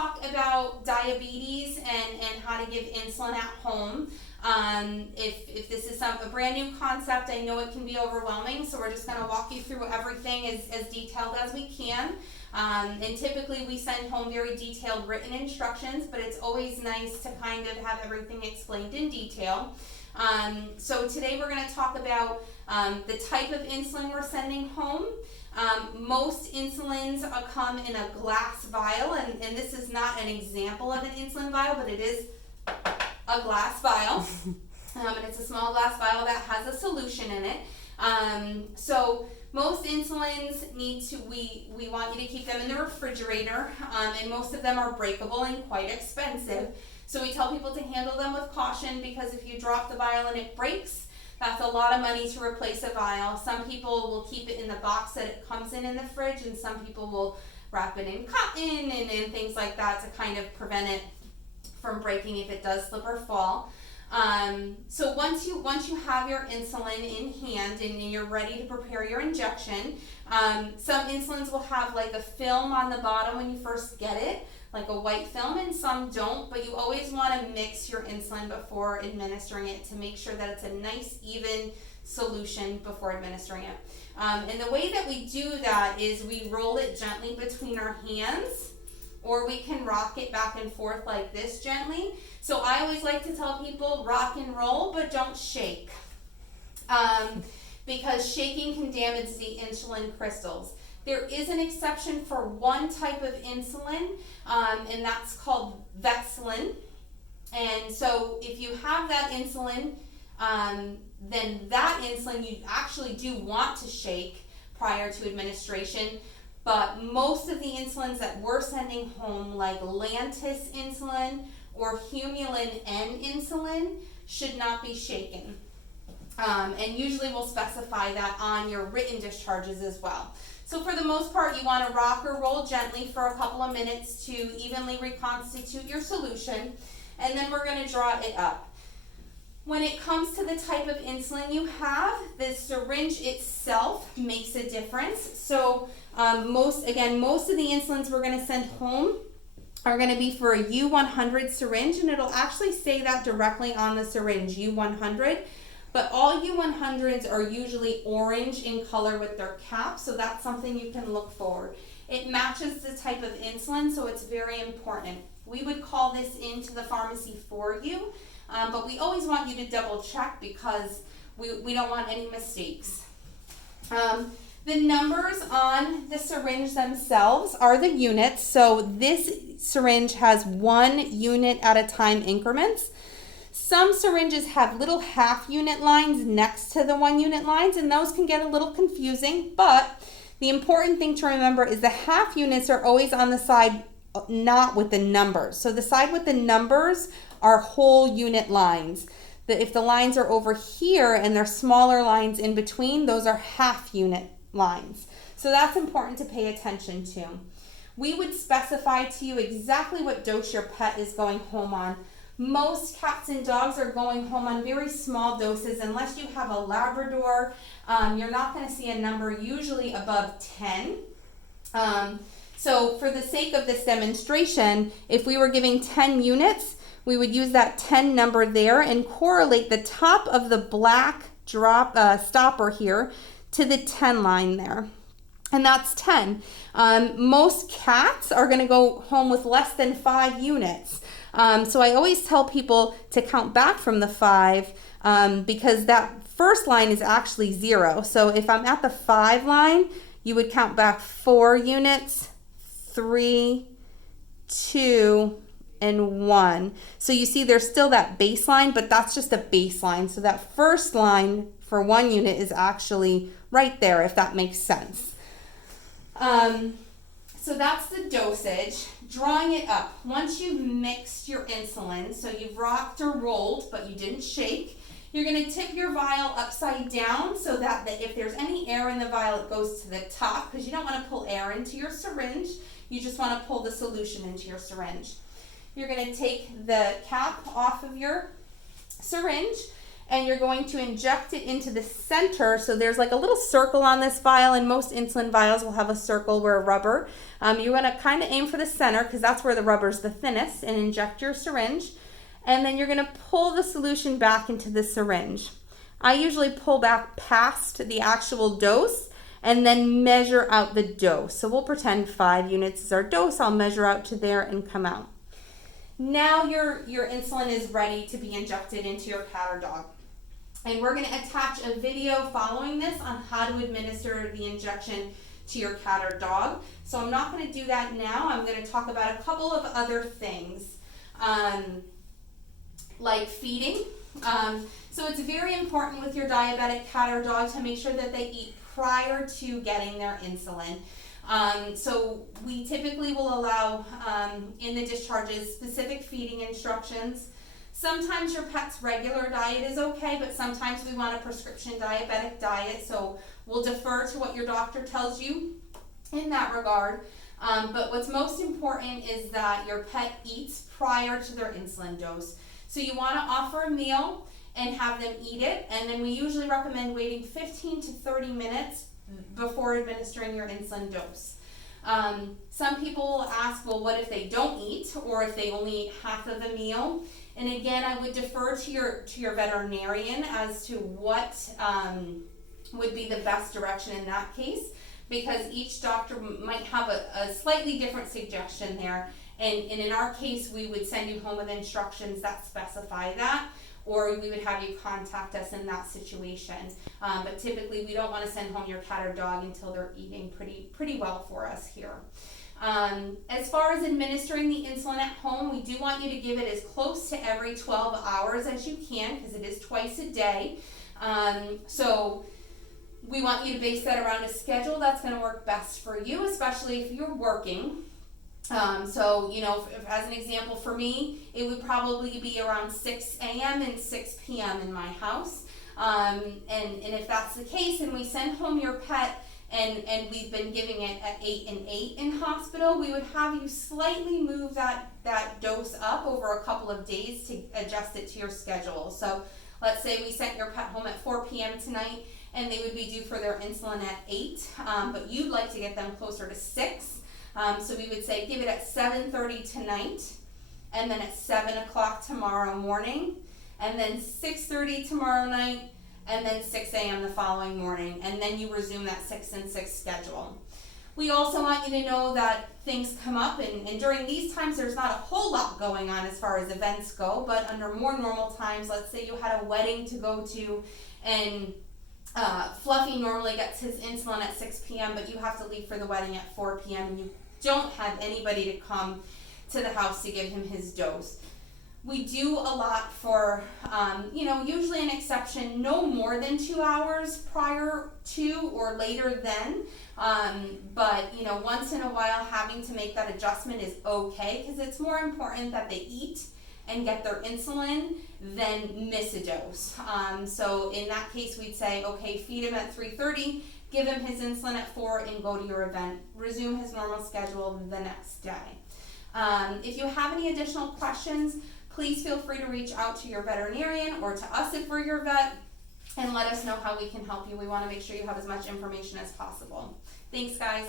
talk about diabetes and how to give insulin at home. If this is a brand new concept, I know it can be overwhelming, so we're just going to walk you through everything as detailed as we can. And typically we send home very detailed written instructions, but it's always nice to kind of have everything explained in detail. So today we're going to talk about the type of insulin we're sending home. Most insulins come in a glass vial, and this is not an example of an insulin vial, but it is a glass vial. And it's a small glass vial that has a solution in it. So most insulins we want you to keep them in the refrigerator, and most of them are breakable and quite expensive. So we tell people to handle them with caution, because if you drop the vial and it breaks, that's a lot of money to replace a vial. Some people will keep it in the box that it comes in the fridge, and some people will wrap it in cotton and things like that to kind of prevent it from breaking if it does slip or fall. So once you have your insulin in hand and you're ready to prepare your injection, some insulins will have like a film on the bottom when you first get it, like a white film, and some don't, but you always want to mix your insulin before administering it to make sure that it's a nice even solution before administering it. And the way that we do that is we roll it gently between our hands, or we can rock it back and forth like this gently. So I always like to tell people rock and roll, but don't shake, because shaking can damage the insulin crystals. There is an exception for one type of insulin, and that's called Vexilin. And so if you have that insulin, then that insulin you actually do want to shake prior to administration. But most of the insulins that we're sending home, like Lantus insulin or Humulin N insulin, should not be shaken. And usually we'll specify that on your written discharges as well. So for the most part, you want to rock or roll gently for a couple of minutes to evenly reconstitute your solution, and then we're going to draw it up. When it comes to the type of insulin you have, the syringe itself makes a difference. So most of the insulins we're going to send home are going to be for a U100 syringe, and it'll actually say that directly on the syringe, U100. But all U100s are usually orange in color with their cap, so that's something you can look for. It matches the type of insulin, so it's very important. We would call this into the pharmacy for you, but we always want you to double check, because we don't want any mistakes. The numbers on the syringe themselves are the units. So this syringe has 1 unit at a time increments. Some syringes have little half unit lines next to the 1 unit lines, and those can get a little confusing, but the important thing to remember is the half units are always on the side not with the numbers. So the side with the numbers are whole unit lines. If the lines are over here and they're smaller lines in between, those are half unit lines. So that's important to pay attention to. We would specify to you exactly what dose your pet is going home on. Most cats and dogs are going home on very small doses. Unless you have a Labrador, you're not going to see a number usually above 10. So for the sake of this demonstration, if we were giving 10 units, we would use that 10 number there and correlate the top of the black stopper here to the 10 line there. And that's 10. Most cats are going to go home with less than 5 units. So I always tell people to count back from the 5, because that first line is actually 0. So if I'm at the 5 line, you would count back 4 units, 3, 2, and 1. So you see there's still that baseline, but that's just a baseline. So that first line for 1 unit is actually right there, if that makes sense. So that's the dosage. Drawing it up. Once you've mixed your insulin, so you've rocked or rolled, but you didn't shake, you're going to tip your vial upside down so that if there's any air in the vial, it goes to the top, because you don't want to pull air into your syringe. You just want to pull the solution into your syringe. You're going to take the cap off of your syringe, and you're going to inject it into the center. So there's like a little circle on this vial, and most insulin vials will have a circle where rubber. You're going to kind of aim for the center because that's where the rubber's the thinnest, and inject your syringe. And then you're going to pull the solution back into the syringe. I usually pull back past the actual dose and then measure out the dose. So we'll pretend 5 units is our dose. I'll measure out to there and come out. Now your insulin is ready to be injected into your cat or dog. And we're going to attach a video following this on how to administer the injection to your cat or dog. So I'm not going to do that now. I'm going to talk about a couple of other things, like feeding. So it's very important with your diabetic cat or dog to make sure that they eat prior to getting their insulin. So we typically will allow in the discharges specific feeding instructions. Sometimes your pet's regular diet is okay, but sometimes we want a prescription diabetic diet, so we'll defer to what your doctor tells you in that regard. But what's most important is that your pet eats prior to their insulin dose. So you want to offer a meal and have them eat it, and then we usually recommend waiting 15 to 30 minutes before administering your insulin dose. Some people will ask, well, what if they don't eat, or if they only eat half of the meal? And again, I would defer to your veterinarian as to what would be the best direction in that case, because each doctor might have a slightly different suggestion there. And in our case, we would send you home with instructions that specify that, or we would have you contact us in that situation. But typically, we don't want to send home your cat or dog until they're eating pretty well for us here. As far as administering the insulin at home, we do want you to give it as close to every 12 hours as you can, because it is twice a day. So we want you to base that around a schedule that's going to work best for you, especially if you're working. So, you know, as an example for me, it would probably be around 6 a.m. and 6 p.m. in my house. And if that's the case, and we send home your pet and we've been giving it at 8 and 8 in hospital, we would have you slightly move that dose up over a couple of days to adjust it to your schedule. So let's say we sent your pet home at 4 p.m. tonight, and they would be due for their insulin at 8, but you'd like to get them closer to 6. So we would say give it at 7:30 tonight, and then at 7 o'clock tomorrow morning, and then 6:30 tomorrow night, and then 6 a.m. the following morning, and then you resume that 6 and 6 schedule. We also want you to know that things come up, and during these times there's not a whole lot going on as far as events go, but under more normal times, let's say you had a wedding to go to, and Fluffy normally gets his insulin at 6 p.m., but you have to leave for the wedding at 4 p.m., and you don't have anybody to come to the house to give him his dose. We do a lot for, usually an exception, no more than 2 hours prior to or later than. But, once in a while having to make that adjustment is okay, because it's more important that they eat and get their insulin than miss a dose. So in that case, we'd say, okay, feed him at 3:30, give him his insulin at 4, and go to your event. Resume his normal schedule the next day. If you have any additional questions, please feel free to reach out to your veterinarian or to us if we're your vet, and let us know how we can help you. We want to make sure you have as much information as possible. Thanks, guys.